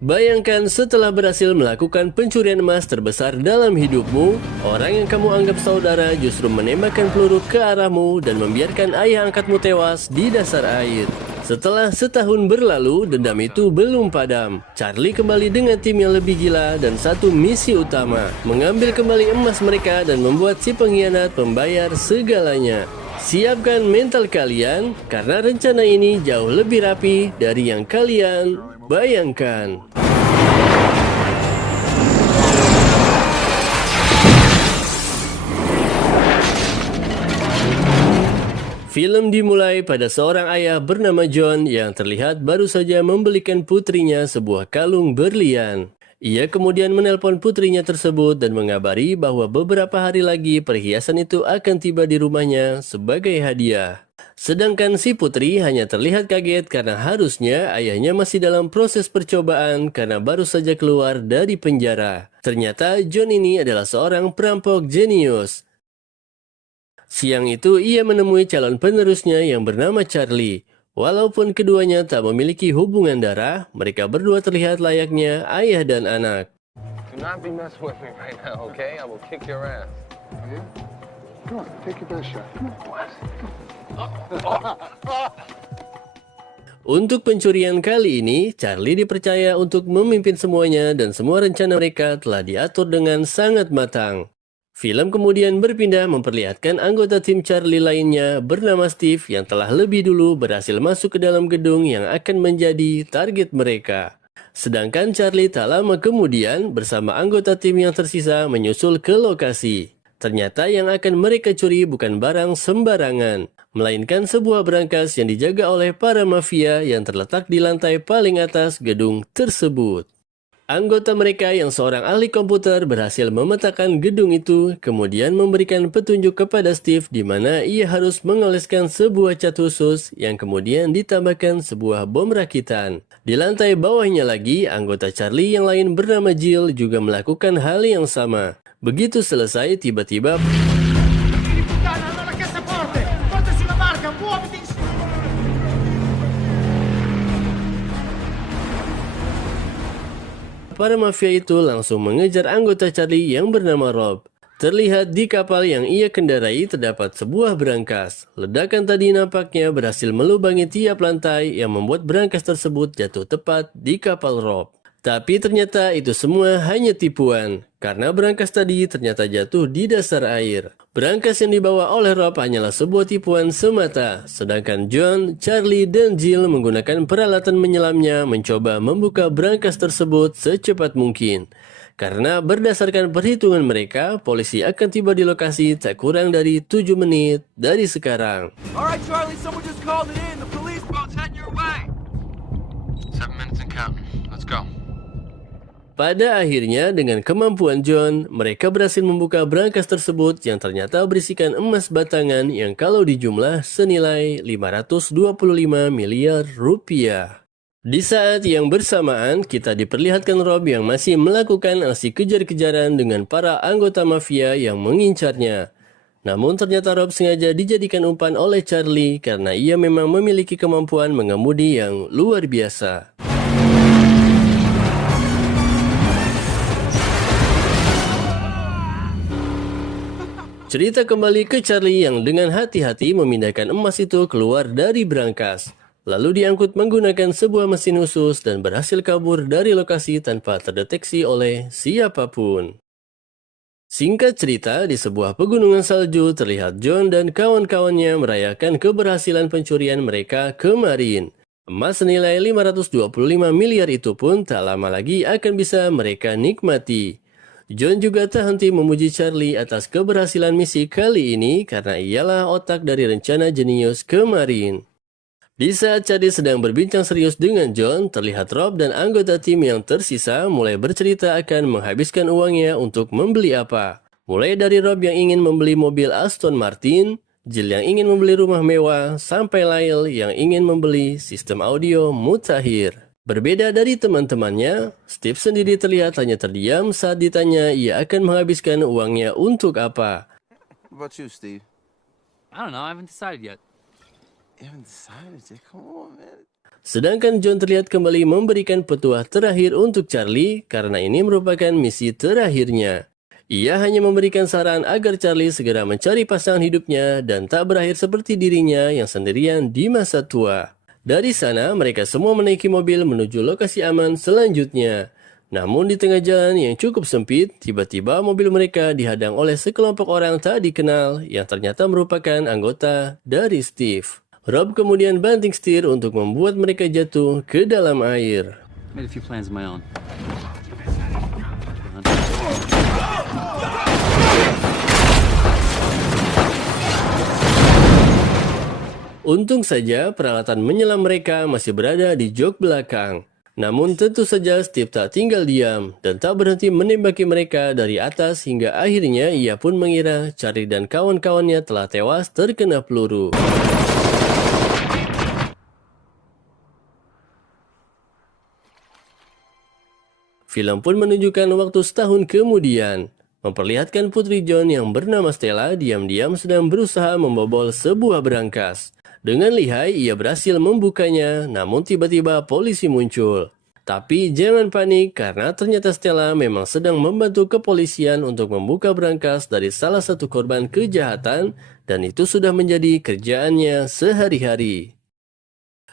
Bayangkan setelah berhasil melakukan pencurian emas terbesar dalam hidupmu, orang yang kamu anggap saudara justru menembakkan peluru ke arahmu dan membiarkan ayah angkatmu tewas di dasar air. Setelah setahun berlalu, dendam itu belum padam. Charlie kembali dengan tim yang lebih gila dan satu misi utama, mengambil kembali emas mereka dan membuat si pengkhianat membayar segalanya. Siapkan mental kalian, karena rencana ini jauh lebih rapi dari yang kalian bayangkan. Film dimulai pada seorang ayah bernama John yang terlihat baru saja membelikan putrinya sebuah kalung berlian. Ia kemudian menelpon putrinya tersebut dan mengabari bahwa beberapa hari lagi perhiasan itu akan tiba di rumahnya sebagai hadiah. Sedangkan si putri hanya terlihat kaget karena harusnya ayahnya masih dalam proses percobaan karena baru saja keluar dari penjara. Ternyata John ini adalah seorang perampok jenius. Siang itu ia menemui calon penerusnya yang bernama Charlie. Walaupun keduanya tak memiliki hubungan darah, mereka berdua terlihat layaknya ayah dan anak. Do not be messing with me right now, okay? I will kick your ass. Yeah? Come on, take your best shot. Come on. Untuk pencurian kali ini, Charlie dipercaya untuk memimpin semuanya dan semua rencana mereka telah diatur dengan sangat matang. Film kemudian berpindah memperlihatkan anggota tim Charlie lainnya bernama Steve yang telah lebih dulu berhasil masuk ke dalam gedung yang akan menjadi target mereka. Sedangkan Charlie tak lama kemudian bersama anggota tim yang tersisa menyusul ke lokasi. Ternyata yang akan mereka curi bukan barang sembarangan, melainkan sebuah berangkas yang dijaga oleh para mafia yang terletak di lantai paling atas gedung tersebut. Anggota mereka yang seorang ahli komputer berhasil memetakan gedung itu, kemudian memberikan petunjuk kepada Steve di mana ia harus mengoleskan sebuah cat khusus yang kemudian ditambahkan sebuah bom rakitan. Di lantai bawahnya lagi, anggota Charlie yang lain bernama Jill juga melakukan hal yang sama. Begitu selesai, tiba-tiba para mafia itu langsung mengejar anggota Charlie yang bernama Rob. Terlihat di kapal yang ia kendarai terdapat sebuah berangkas. Ledakan tadi nampaknya berhasil melubangi tiap lantai yang membuat berangkas tersebut jatuh tepat di kapal Rob. Tapi ternyata itu semua hanya tipuan, karena berangkas tadi ternyata jatuh di dasar air. Berangkas yang dibawa oleh Rob hanyalah sebuah tipuan semata, sedangkan John, Charlie, dan Jill menggunakan peralatan menyelamnya mencoba membuka berangkas tersebut secepat mungkin. Karena berdasarkan perhitungan mereka, polisi akan tiba di lokasi tak kurang dari 7 menit dari sekarang. Alright, Charlie, someone just called it in. The police boat's heading your way. 7 minutes and counting. Let's go. Pada akhirnya, dengan kemampuan John, mereka berhasil membuka berangkas tersebut yang ternyata berisikan emas batangan yang kalau dijumlah senilai 525 miliar rupiah. Di saat yang bersamaan, kita diperlihatkan Rob yang masih melakukan aksi kejar-kejaran dengan para anggota mafia yang mengincarnya. Namun ternyata Rob sengaja dijadikan umpan oleh Charlie karena ia memang memiliki kemampuan mengemudi yang luar biasa. Cerita kembali ke Charlie yang dengan hati-hati memindahkan emas itu keluar dari berangkas. Lalu diangkut menggunakan sebuah mesin khusus dan berhasil kabur dari lokasi tanpa terdeteksi oleh siapapun. Singkat cerita, di sebuah pegunungan salju terlihat John dan kawan-kawannya merayakan keberhasilan pencurian mereka kemarin. Emas senilai 525 miliar itu pun tak lama lagi akan bisa mereka nikmati. John juga tak henti memuji Charlie atas keberhasilan misi kali ini karena ialah otak dari rencana jenius kemarin. Di saat Charlie sedang berbincang serius dengan John, terlihat Rob dan anggota tim yang tersisa mulai bercerita akan menghabiskan uangnya untuk membeli apa. Mulai dari Rob yang ingin membeli mobil Aston Martin, Jill yang ingin membeli rumah mewah, sampai Lyle yang ingin membeli sistem audio mutakhir. Berbeda dari teman-temannya, Steve sendiri terlihat hanya terdiam saat ditanya ia akan menghabiskan uangnya untuk apa. What about you, Steve? I don't know. I haven't decided yet. You haven't decided yet? Come on, man. Sedangkan John terlihat kembali memberikan petuah terakhir untuk Charlie karena ini merupakan misi terakhirnya. Ia hanya memberikan saran agar Charlie segera mencari pasangan hidupnya dan tak berakhir seperti dirinya yang sendirian di masa tua. Dari sana, mereka semua menaiki mobil menuju lokasi aman selanjutnya. Namun di tengah jalan yang cukup sempit, tiba-tiba mobil mereka dihadang oleh sekelompok orang tak dikenal yang ternyata merupakan anggota dari Steve. Rob kemudian banting setir untuk membuat mereka jatuh ke dalam air. Made a few plans of my own. Untung saja peralatan menyelam mereka masih berada di jok belakang. Namun tentu saja Steve tak tinggal diam dan tak berhenti menembaki mereka dari atas hingga akhirnya ia pun mengira Charlie dan kawan-kawannya telah tewas terkena peluru. Film pun menunjukkan waktu setahun kemudian, memperlihatkan putri John yang bernama Stella diam-diam sedang berusaha membobol sebuah berangkas. Dengan lihai ia berhasil membukanya, namun tiba-tiba polisi muncul. Tapi jangan panik karena ternyata Stella memang sedang membantu kepolisian untuk membuka berangkas dari salah satu korban kejahatan dan itu sudah menjadi kerjaannya sehari-hari.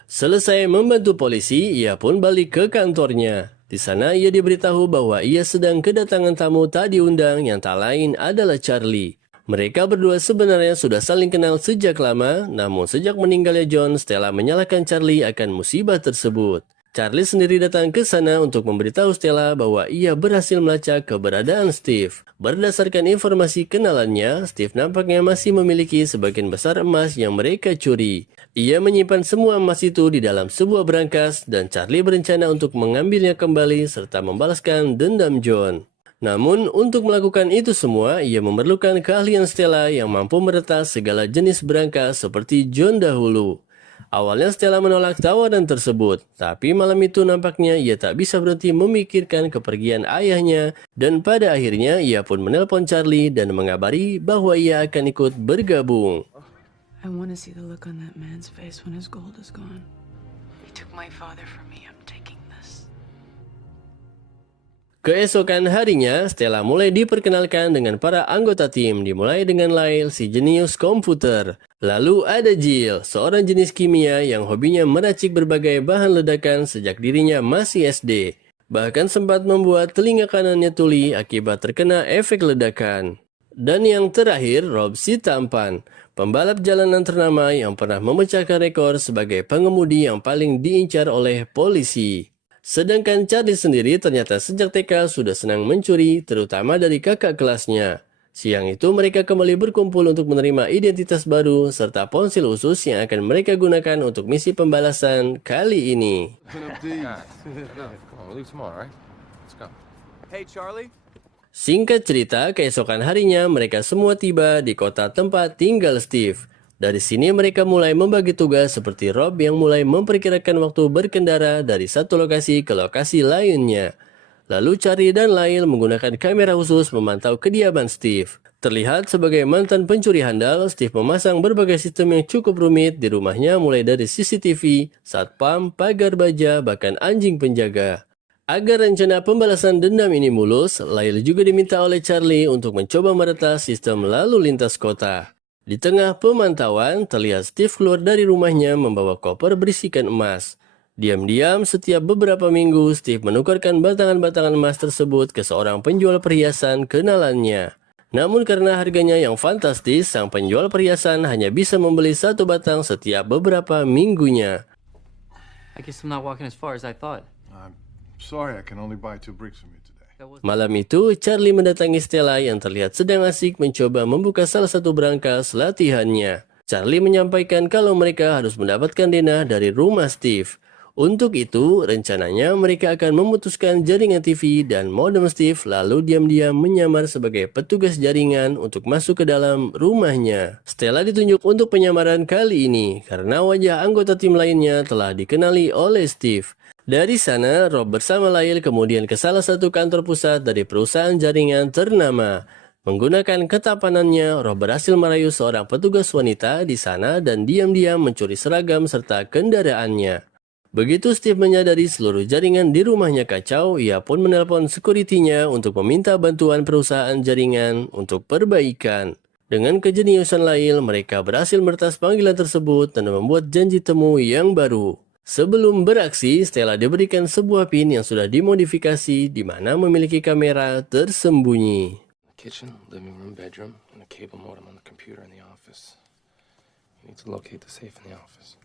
Selesai membantu polisi, ia pun balik ke kantornya. Di sana ia diberitahu bahwa ia sedang kedatangan tamu tak diundang yang tak lain adalah Charlie. Mereka berdua sebenarnya sudah saling kenal sejak lama, namun sejak meninggalnya John, Stella menyalahkan Charlie akan musibah tersebut. Charlie sendiri datang ke sana untuk memberitahu Stella bahwa ia berhasil melacak keberadaan Steve. Berdasarkan informasi kenalannya, Steve nampaknya masih memiliki sebagian besar emas yang mereka curi. Ia menyimpan semua emas itu di dalam sebuah berangkas dan Charlie berencana untuk mengambilnya kembali serta membalaskan dendam John. Namun, untuk melakukan itu semua, ia memerlukan keahlian Stella yang mampu meretas segala jenis berangkas seperti John dahulu. Awalnya Stella menolak tawaran tersebut, tapi malam itu nampaknya ia tak bisa berhenti memikirkan kepergian ayahnya dan pada akhirnya ia pun menelpon Charlie dan mengabari bahwa ia akan ikut bergabung. I want to see the look on that man's face when his gold is gone. He took my father from me. I'm taking this. Keesokan harinya, Stella mulai diperkenalkan dengan para anggota tim, dimulai dengan Lyle, si jenius komputer. Lalu ada Jill, seorang jenis kimia yang hobinya meracik berbagai bahan ledakan sejak dirinya masih SD. Bahkan sempat membuat telinga kanannya tuli akibat terkena efek ledakan. Dan yang terakhir, Rob si tampan, pembalap jalanan ternama yang pernah memecahkan rekor sebagai pengemudi yang paling diincar oleh polisi. Sedangkan Charlie sendiri ternyata sejak TK sudah senang mencuri, terutama dari kakak kelasnya. Siang itu mereka kembali berkumpul untuk menerima identitas baru serta ponsel khusus yang akan mereka gunakan untuk misi pembalasan kali ini. Come on, we'll leave tomorrow, right? Let's go. Hey, Charlie. Singkat cerita, keesokan harinya mereka semua tiba di kota tempat tinggal Steve. Dari sini mereka mulai membagi tugas seperti Rob yang mulai memperkirakan waktu berkendara dari satu lokasi ke lokasi lainnya. Lalu Charlie dan Lyle menggunakan kamera khusus memantau kediaman Steve. Terlihat sebagai mantan pencuri handal, Steve memasang berbagai sistem yang cukup rumit di rumahnya mulai dari CCTV, satpam, pagar baja, bahkan anjing penjaga. Agar rencana pembalasan dendam ini mulus, Lyle juga diminta oleh Charlie untuk mencoba meretas sistem lalu lintas kota. Di tengah pemantauan, terlihat Steve keluar dari rumahnya membawa koper berisikan emas. Diam-diam, setiap beberapa minggu, Steve menukarkan batangan-batangan emas tersebut ke seorang penjual perhiasan kenalannya. Namun karena harganya yang fantastis, sang penjual perhiasan hanya bisa membeli satu batang setiap beberapa minggunya. I guess I'm not walking as far as I thought. I'm sorry, I can only buy 2 bricks from you today. Malam itu, Charlie mendatangi Stella yang terlihat sedang asik mencoba membuka salah satu berangkas latihannya. Charlie menyampaikan kalau mereka harus mendapatkan denah dari rumah Steve. Untuk itu, rencananya mereka akan memutuskan jaringan TV dan modem Steve lalu diam-diam menyamar sebagai petugas jaringan untuk masuk ke dalam rumahnya. Stella ditunjuk untuk penyamaran kali ini karena wajah anggota tim lainnya telah dikenali oleh Steve. Dari sana, Rob bersama Lyle kemudian ke salah satu kantor pusat dari perusahaan jaringan ternama. Menggunakan ketapanannya, Rob berhasil merayu seorang petugas wanita di sana dan diam-diam mencuri seragam serta kendaraannya. Begitu Steve menyadari seluruh jaringan di rumahnya kacau, ia pun menelpon security-nya untuk meminta bantuan perusahaan jaringan untuk perbaikan. Dengan kejeniusan Lyle, mereka berhasil meretas panggilan tersebut dan membuat janji temu yang baru. Sebelum beraksi, Stella diberikan sebuah pin yang sudah dimodifikasi di mana memiliki kamera tersembunyi. Kitchen, living room, bedroom, and a cable modem on the computer in the office. You need to locate the safe in the office.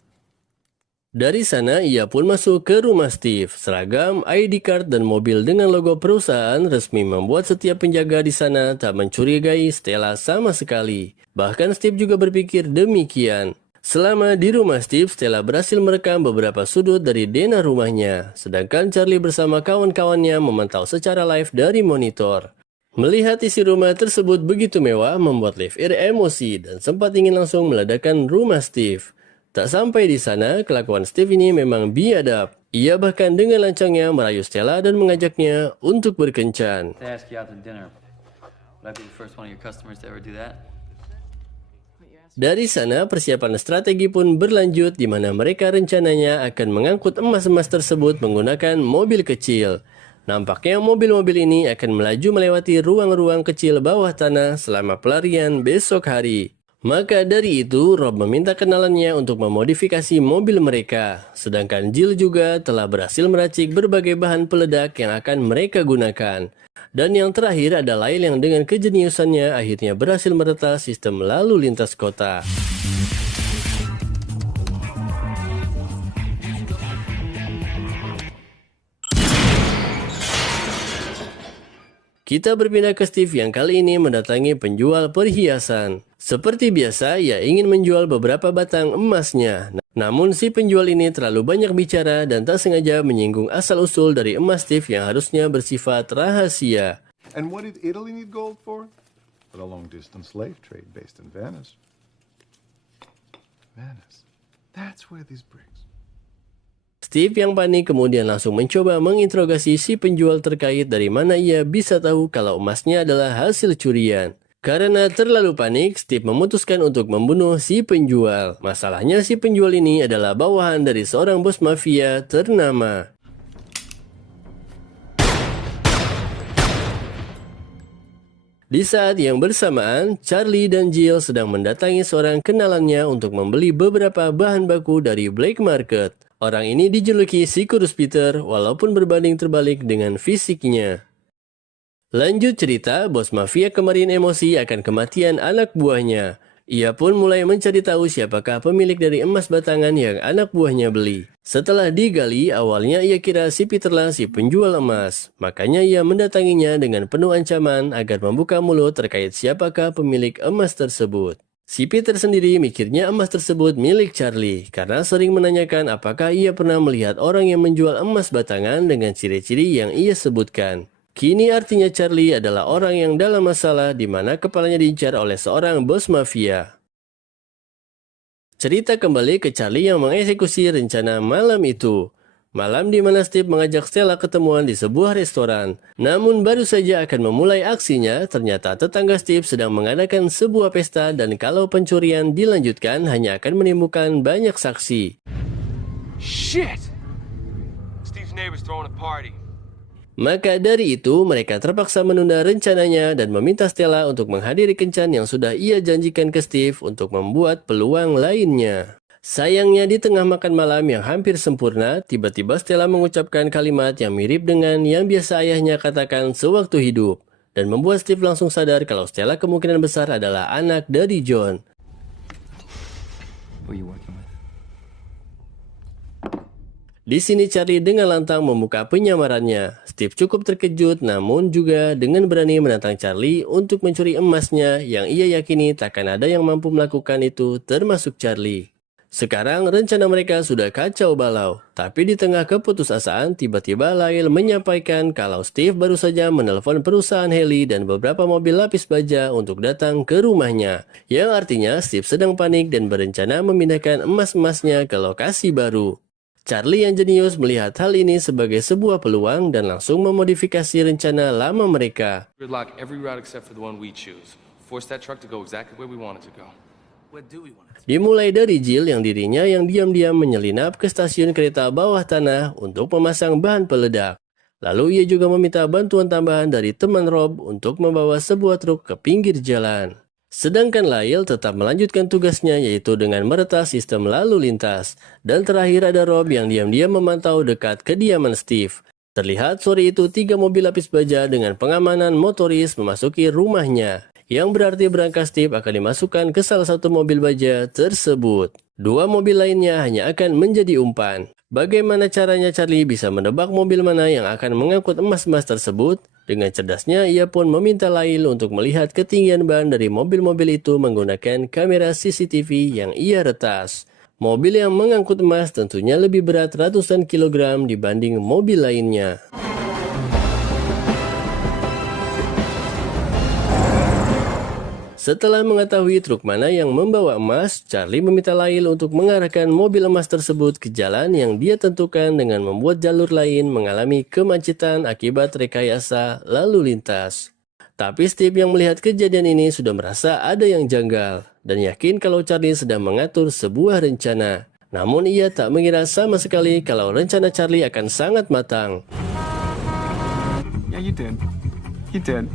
Dari sana, ia pun masuk ke rumah Steve. Seragam, ID card, dan mobil dengan logo perusahaan resmi membuat setiap penjaga di sana tak mencurigai Stella sama sekali. Bahkan Steve juga berpikir demikian. Selama di rumah Steve, Stella berhasil merekam beberapa sudut dari denah rumahnya, sedangkan Charlie bersama kawan-kawannya memantau secara live dari monitor. Melihat isi rumah tersebut begitu mewah, membuat Liv emosi dan sempat ingin langsung meledakkan rumah Steve. Tak sampai di sana, kelakuan Steve ini memang biadab. Ia bahkan dengan lancangnya merayu Stella dan mengajaknya untuk berkencan. They ask you out to dinner. Would I be the first one of your customers to ever do that? Dari sana, persiapan strategi pun berlanjut di mana mereka rencananya akan mengangkut emas-emas tersebut menggunakan mobil kecil. Nampaknya mobil-mobil ini akan melaju melewati ruang-ruang kecil bawah tanah selama pelarian besok hari. Maka dari itu, Rob meminta kenalannya untuk memodifikasi mobil mereka. Sedangkan Jill juga telah berhasil meracik berbagai bahan peledak yang akan mereka gunakan. Dan yang terakhir ada Lyle yang dengan kejeniusannya akhirnya berhasil meretas sistem lalu lintas kota. Kita berpindah ke Steve yang kali ini mendatangi penjual perhiasan. Seperti biasa, ia ingin menjual beberapa batang emasnya. Namun si penjual ini terlalu banyak bicara dan tak sengaja menyinggung asal-usul dari emas Steve yang harusnya bersifat rahasia. And what did Italy need gold for? For the long-distance slave trade based in Venice. Venice. That's where these bricks. Steve yang panik kemudian langsung mencoba menginterogasi si penjual terkait dari mana ia bisa tahu kalau emasnya adalah hasil curian. Karena terlalu panik, Steve memutuskan untuk membunuh si penjual. Masalahnya si penjual ini adalah bawahan dari seorang bos mafia ternama. Di saat yang bersamaan, Charlie dan Jill sedang mendatangi seorang kenalannya untuk membeli beberapa bahan baku dari black market. Orang ini dijuluki si kurus Peter walaupun berbanding terbalik dengan fisiknya. Lanjut cerita, bos mafia kemarin emosi akan kematian anak buahnya. Ia pun mulai mencari tahu siapakah pemilik dari emas batangan yang anak buahnya beli. Setelah digali, awalnya ia kira si Peterlah si penjual emas. Makanya ia mendatanginya dengan penuh ancaman agar membuka mulut terkait siapakah pemilik emas tersebut. Si Peter sendiri mikirnya emas tersebut milik Charlie karena sering menanyakan apakah ia pernah melihat orang yang menjual emas batangan dengan ciri-ciri yang ia sebutkan. Kini artinya Charlie adalah orang yang dalam masalah di mana kepalanya diincar oleh seorang bos mafia. Cerita kembali ke Charlie yang mengeksekusi rencana malam itu. Malam di mana Steve mengajak Stella ketemuan di sebuah restoran. Namun baru saja akan memulai aksinya, ternyata tetangga Steve sedang mengadakan sebuah pesta dan kalau pencurian dilanjutkan hanya akan menimbulkan banyak saksi. Shit! Steve's neighbor's throwing a party. Maka dari itu, mereka terpaksa menunda rencananya dan meminta Stella untuk menghadiri kencan yang sudah ia janjikan ke Steve untuk membuat peluang lainnya. Sayangnya di tengah makan malam yang hampir sempurna, tiba-tiba Stella mengucapkan kalimat yang mirip dengan yang biasa ayahnya katakan sewaktu hidup. Dan membuat Steve langsung sadar kalau Stella kemungkinan besar adalah anak dari John. Who are you working with? Di sini Charlie dengan lantang membuka penyamarannya. Steve cukup terkejut namun juga dengan berani menantang Charlie untuk mencuri emasnya yang ia yakini takkan ada yang mampu melakukan itu termasuk Charlie. Sekarang rencana mereka sudah kacau balau, tapi di tengah keputusasaan tiba-tiba Lyle menyampaikan kalau Steve baru saja menelpon perusahaan heli dan beberapa mobil lapis baja untuk datang ke rumahnya. Yang artinya Steve sedang panik dan berencana memindahkan emas-emasnya ke lokasi baru. Charlie yang jenius melihat hal ini sebagai sebuah peluang dan langsung memodifikasi rencana lama mereka. Gridlock every route except for the one we choose. Force that truck to go exactly where we want it to go. Where do we want to? Dimulai dari Jill yang dirinya yang diam-diam menyelinap ke stasiun kereta bawah tanah untuk memasang bahan peledak. Lalu ia juga meminta bantuan tambahan dari teman Rob untuk membawa sebuah truk ke pinggir jalan. Sedangkan Lyle tetap melanjutkan tugasnya yaitu dengan meretas sistem lalu lintas. Dan terakhir ada Rob yang diam-diam memantau dekat kediaman Steve. Terlihat sore itu 3 mobil lapis baja dengan pengamanan motoris memasuki rumahnya. Yang berarti berangkas Steve akan dimasukkan ke salah satu mobil baja tersebut. 2 mobil lainnya hanya akan menjadi umpan. Bagaimana caranya Charlie bisa menebak mobil mana yang akan mengangkut emas-emas tersebut? Dengan cerdasnya ia pun meminta Lyle untuk melihat ketinggian ban dari mobil-mobil itu menggunakan kamera CCTV yang ia retas. Mobil yang mengangkut emas tentunya lebih berat ratusan kilogram dibanding mobil lainnya. Setelah mengetahui truk mana yang membawa emas, Charlie meminta Lyle untuk mengarahkan mobil emas tersebut ke jalan yang dia tentukan dengan membuat jalur lain mengalami kemacetan akibat rekayasa lalu lintas. Tapi Steve yang melihat kejadian ini sudah merasa ada yang janggal dan yakin kalau Charlie sedang mengatur sebuah rencana. Namun ia tak mengira sama sekali kalau rencana Charlie akan sangat matang. Yeah, you did. You did.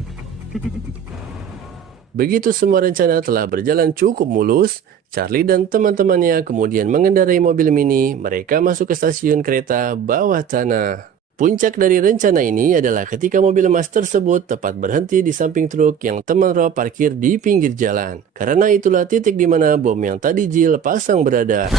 Begitu semua rencana telah berjalan cukup mulus, Charlie dan teman-temannya kemudian mengendarai mobil mini. Mereka masuk ke stasiun kereta bawah tanah. Puncak dari rencana ini adalah ketika mobil emas tersebut tepat berhenti di samping truk yang teman Rob parkir di pinggir jalan. Karena itulah titik di mana bom yang tadi Jill pasang berada.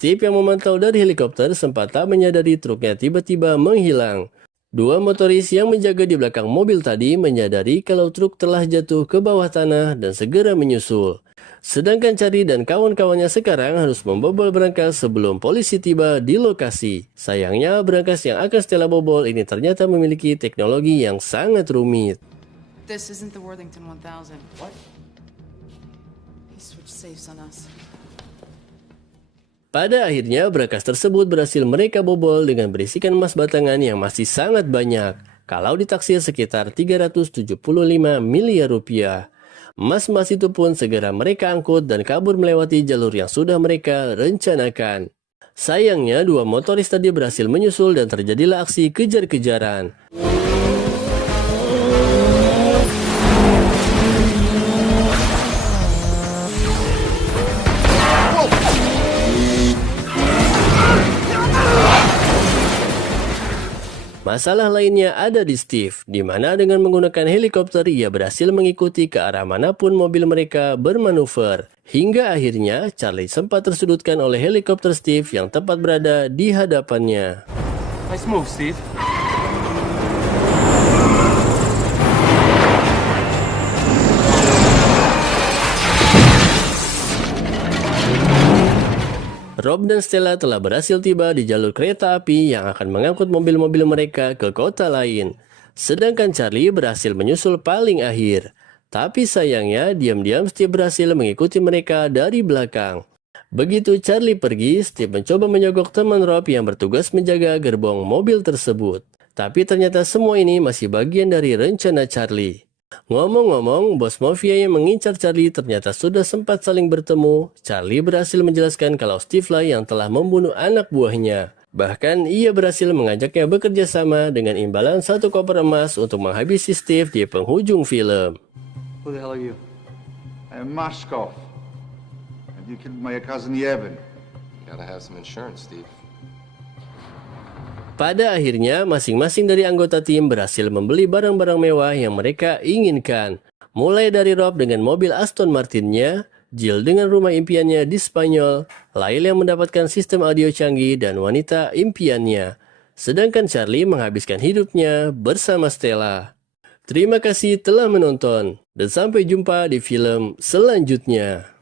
Steve yang memantau dari helikopter sempat tak menyadari truknya tiba-tiba menghilang. 2 motoris yang menjaga di belakang mobil tadi menyadari kalau truk telah jatuh ke bawah tanah dan segera menyusul. Sedangkan Charlie dan kawan-kawannya sekarang harus membobol berangkas sebelum polisi tiba di lokasi. Sayangnya berangkas yang akan Stella bobol ini ternyata memiliki teknologi yang sangat rumit. This isn't the Worthington 1000. What? He switched safes on us. Pada akhirnya berangkas tersebut berhasil mereka bobol dengan berisikan emas batangan yang masih sangat banyak. Kalau ditaksir sekitar 375 miliar rupiah. Emas-emas itu pun segera mereka angkut dan kabur melewati jalur yang sudah mereka rencanakan. Sayangnya 2 motoris tadi berhasil menyusul dan terjadilah aksi kejar-kejaran. Masalah lainnya ada di Steve, di mana dengan menggunakan helikopter ia berhasil mengikuti ke arah manapun mobil mereka bermanuver. Hingga akhirnya Charlie sempat tersudutkan oleh helikopter Steve yang tepat berada di hadapannya. Nice move, Steve. Rob dan Stella telah berhasil tiba di jalur kereta api yang akan mengangkut mobil-mobil mereka ke kota lain. Sedangkan Charlie berhasil menyusul paling akhir. Tapi sayangnya diam-diam Steve berhasil mengikuti mereka dari belakang. Begitu Charlie pergi, Steve mencoba menyogok teman Rob yang bertugas menjaga gerbong mobil tersebut. Tapi ternyata semua ini masih bagian dari rencana Charlie. Ngomong-ngomong, bos mafia yang mengincar Charlie ternyata sudah sempat saling bertemu. Charlie berhasil menjelaskan kalau Steve lah yang telah membunuh anak buahnya. Bahkan ia berhasil mengajaknya bekerja sama dengan imbalan 1 koper emas untuk menghabisi Steve di penghujung film. Who the hell are you? I am Mashkov. And you killed my cousin Yevon. Gotta have some insurance, Steve. Pada akhirnya, masing-masing dari anggota tim berhasil membeli barang-barang mewah yang mereka inginkan. Mulai dari Rob dengan mobil Aston Martin-nya, Jill dengan rumah impiannya di Spanyol, Lyle yang mendapatkan sistem audio canggih dan wanita impiannya. Sedangkan Charlie menghabiskan hidupnya bersama Stella. Terima kasih telah menonton, dan sampai jumpa di film selanjutnya.